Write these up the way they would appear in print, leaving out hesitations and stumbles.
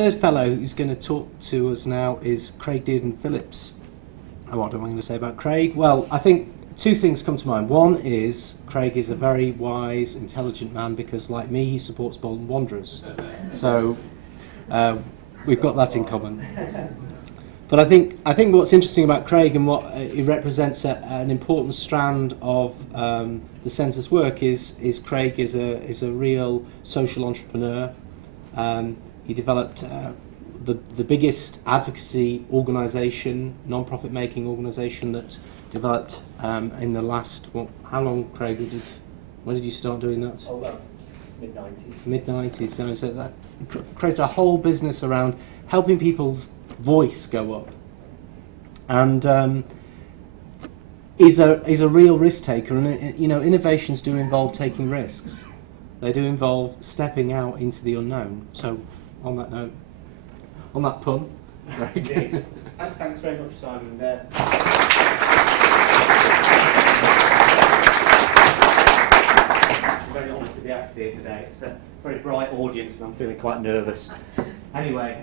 third fellow who's going to talk to us now is Craig Dearden Phillips. What am I going to say about Craig? Well, I think two things come to mind. One is Craig is a very wise, intelligent man because, like me, he supports Bolton Wanderers. So we've got that in common. But I think what's interesting about Craig and what he represents an important strand of the Centre's work is Craig is a real social entrepreneur. He developed the biggest advocacy organisation, non-profit making organisation that developed in the last, well, how long, Craig? When did you start doing that? Oh, well, mid-90s. Mid-90s. So that created a whole business around helping people's voice go up. And is a real risk taker. And you know, innovations do involve taking risks. They do involve stepping out into the unknown. So, on that note, on that pun, very good. Thanks very much, Simon. I'm very honoured to be asked here today. It's a very bright audience and I'm feeling quite nervous. Anyway,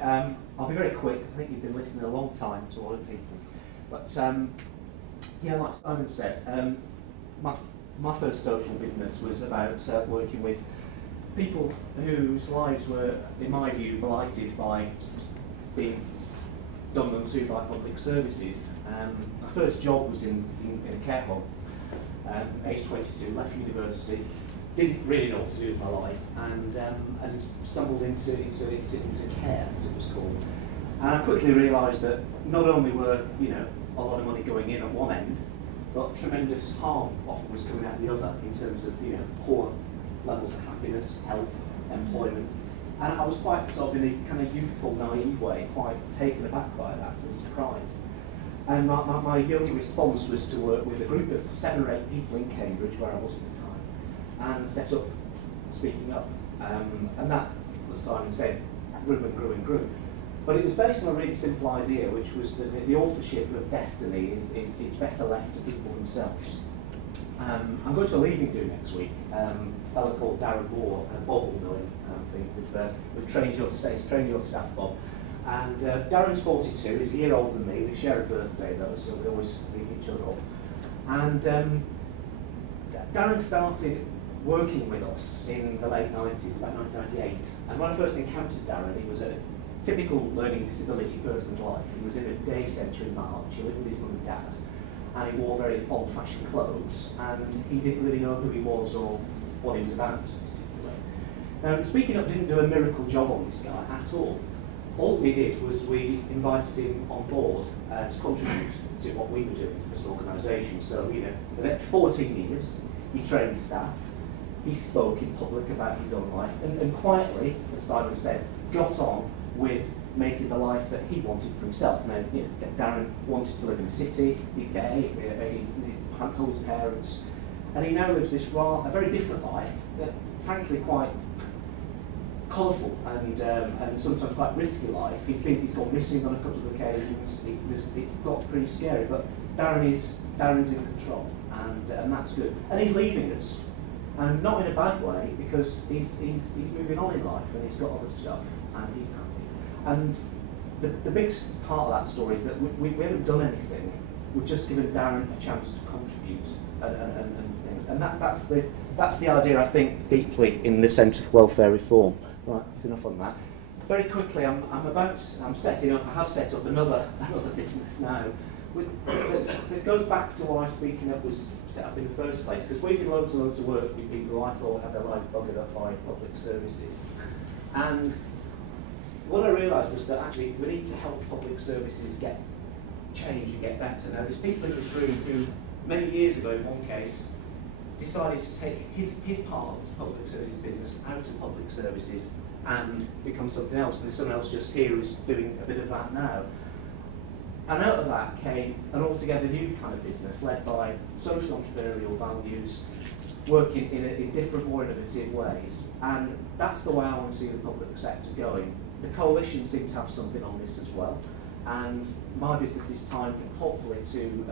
I'll be very quick because I think you've been listening a long time to other people. But yeah, like Simon said, my first social business was about working with people whose lives were, in my view, blighted by being done unto by public services. My first job was in a care home, age 22, left university, didn't really know what to do with my life, and stumbled into care, as it was called. And I quickly realised that not only were a lot of money going in at one end, but tremendous harm often was coming out the other in terms of poor levels of happiness, health, employment. And I was quite sort of in a kind of youthful, naive way, quite taken aback by that and surprised. And my young response was to work with a group of 7 or 8 people in Cambridge, where I was at the time, and set up Speaking Up. And that, as Simon said, grew and grew and grew. But it was based on a really simple idea, which was that the authorship of destiny is better left to people themselves. I'm going to a leaving do next week. A fellow called Darren Moore, Bob will know him, I think, we've trained your staff, Bob. And Darren's 42, he's a year older than me, we share a birthday though, so we always leave each other up. And Darren started working with us in the late 90s, about 1998. And when I first encountered Darren, he was a typical learning disability person's life. He was in a day centre in March, he lived with his mum and dad, and he wore very old-fashioned clothes, and he didn't really know who he was or what he was about, particularly. Now, Speaking Up didn't do a miracle job on this guy at all. All we did was we invited him on board to contribute to what we were doing as an organisation. So, for the next 14 years, he trained staff, he spoke in public about his own life, and quietly, as Simon said, got on with making the life that he wanted for himself. Now, Darren wanted to live in a city, he's gay, he's told his parents, and he now lives this a very different life, that frankly quite colourful and sometimes quite risky life. He's gone missing on a couple of occasions, it's got pretty scary, but Darren's in control, and that's good. And he's leaving us, and not in a bad way, because he's moving on in life, and he's got other stuff, and he's happy. And the biggest part of that story is that we haven't done anything. We've just given Darren a chance to contribute and things. And that's the idea, I think, deeply in the Centre for Welfare Reform. Right, that's enough on that. Very quickly, I have set up another business now. That goes back to why Speaking Up was set up in the first place, because we did loads and loads of work with people who I thought had their lives buggered up by public services. And what I realised was that actually we need to help public services get change and get better. Now, there's people in this room who, many years ago in one case, decided to take his part of this public services business out of public services and become something else. And there's someone else just here who's doing a bit of that now. And out of that came an altogether new kind of business led by social entrepreneurial values, working in different, more innovative ways. And that's the way I want to see the public sector going. The coalition seems to have something on this as well, and my business is timed hopefully to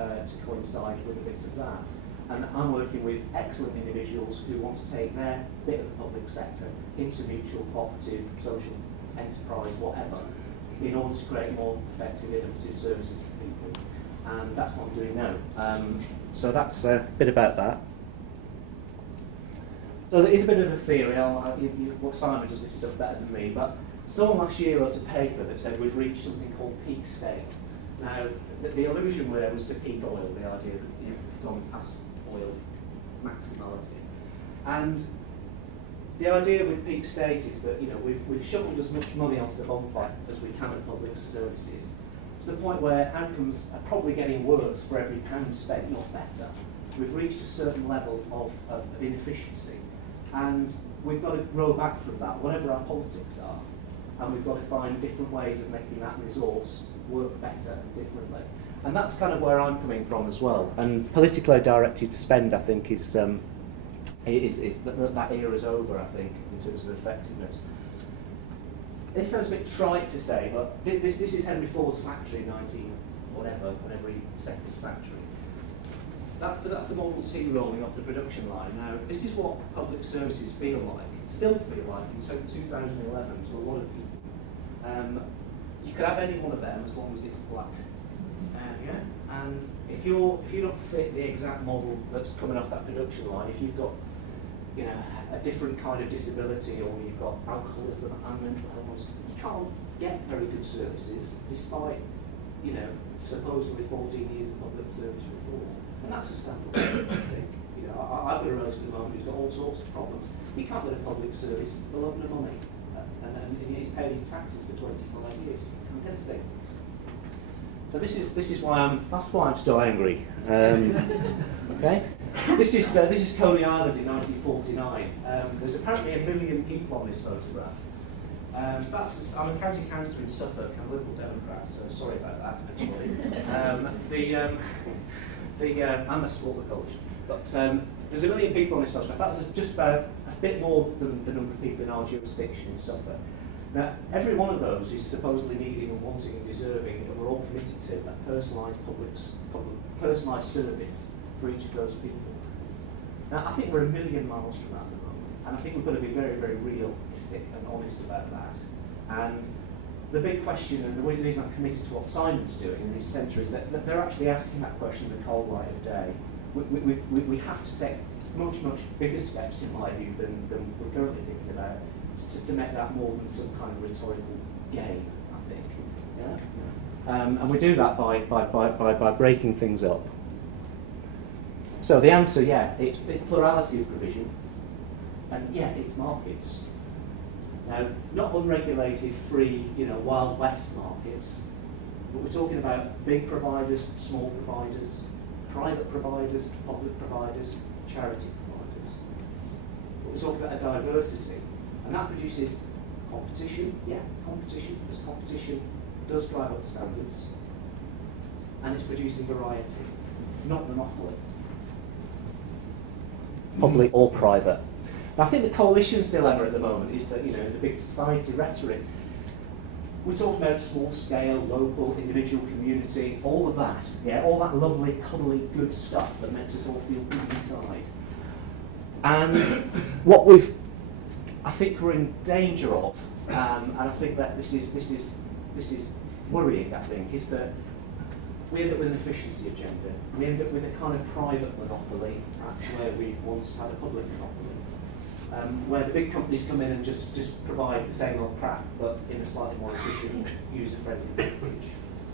coincide with a bit of that. And I'm working with excellent individuals who want to take their bit of the public sector into mutual, cooperative, social enterprise, whatever, in order to create more effective, innovative services for people. And that's what I'm doing now. So that's a bit about that. So there is a bit of a theory. Simon does this stuff better than me, but someone last year wrote a paper that said we've reached something called peak state. Now, the allusion there was to peak oil, the idea that you've gone past oil maximality. And the idea with peak state is that we've shoveled as much money onto the bonfire as we can of public services, to the point where outcomes are probably getting worse for every pound spent, not better. We've reached a certain level of inefficiency, and we've got to grow back from that, whatever our politics are, and we've got to find different ways of making that resource work better and differently. And that's kind of where I'm coming from as well. And politically directed spend, I think, is that era's over, I think, in terms of effectiveness. This sounds a bit trite to say, but this is Henry Ford's factory in 19 whatever, whenever he set his factory. That's the Model T rolling off the production line. Now, this is what public services feel like, still feel like in 2011 to a lot of people. You could have any one of them as long as it's black. Yeah? And if you don't fit the exact model that's coming off that production line, if you've got a different kind of disability, or you've got alcoholism and mental illness, you can't get very good services despite supposedly 14 years of public service reform. And that's a scandal, I think. I've got a relative at the moment who's got all sorts of problems. He can't get a public service for love of money, and he's paid his taxes for 25 years. Can't get a thing. So this is why that's why I'm still angry. Okay, this is Coney Island in 1949. There's apparently 1 million people on this photograph. I'm a county councillor in Suffolk. I'm a Liberal Democrat, so sorry about that, everybody. And I support the coalition. But there's 1 million people on this photograph. That's just about a bit more than the number of people in our jurisdiction in Suffolk. Now, every one of those is supposedly needing and wanting and deserving, and we're all committed to a personalised service for each of those people. Now, I think we're 1 million miles from that at the moment, and I think we've got to be very, very realistic and honest about that. And the big question, and the reason I'm committed to what Simon's doing in his centre, is that they're actually asking that question in the cold light of day. We have to take much, much bigger steps, in my view, than we're currently thinking about, to make that more than some kind of rhetorical game, I think. Yeah? And we do that by breaking things up. So the answer, it's plurality of provision, and it's markets. Now, not unregulated, free, Wild West markets, but we're talking about big providers, small providers, private providers, public providers, charity providers. But we're talking about a diversity, and that produces competition. Competition, because competition does drive up standards, and it's producing variety, not monopoly. Public or private. And I think the coalition's dilemma at the moment is that, the big society rhetoric, we're talking about small scale, local, individual, community, all of that, all that lovely, cuddly, good stuff that makes us all feel good inside. And what I think we're in danger of, and I think that this is worrying, I think, is that we end up with an efficiency agenda. We end up with a kind of private monopoly, perhaps where we once had a public monopoly. Where the big companies come in and just provide the same old crap, but in a slightly more efficient, user-friendly package.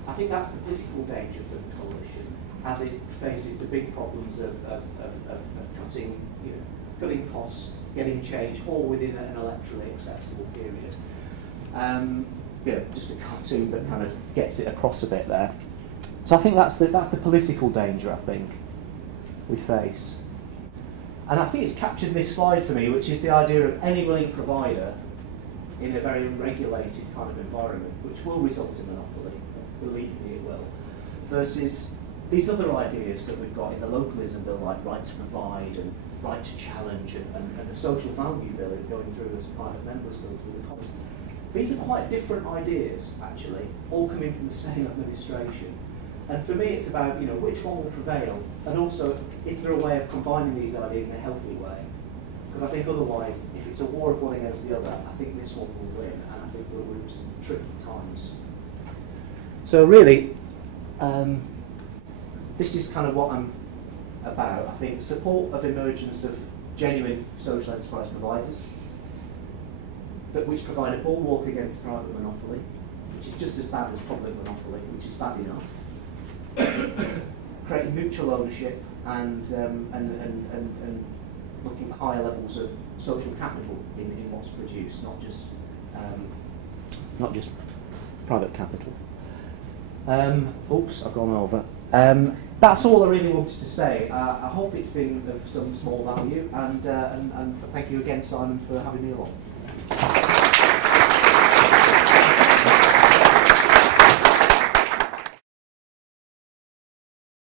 I think that's the political danger for the coalition, as it faces the big problems of cutting costs, getting change, all within an electorally acceptable period. Just a cartoon that kind of gets it across a bit there. So I think that's the political danger, I think, we face. And I think it's captured in this slide for me, which is the idea of any willing provider in a very unregulated kind of environment, which will result in monopoly, believe me it will, versus these other ideas that we've got in the localism bill, like right to provide and right to challenge and the social value bill going through as private members' bills through the Commons. These are quite different ideas, actually, all coming from the same administration. And for me, it's about which one will prevail, and also, is there a way of combining these ideas in a healthy way? Because I think otherwise, if it's a war of one against the other, I think this one will win, and I think we'll lose tricky times. So really, this is kind of what I'm about. I think support of emergence of genuine social enterprise providers, but which provide a bulwark against private monopoly, which is just as bad as public monopoly, which is bad enough. Creating mutual ownership and looking for higher levels of social capital in what's produced, not just private capital. Oops, I've gone over. That's all I really wanted to say. I hope it's been of some small value, and thank you again, Simon, for having me along.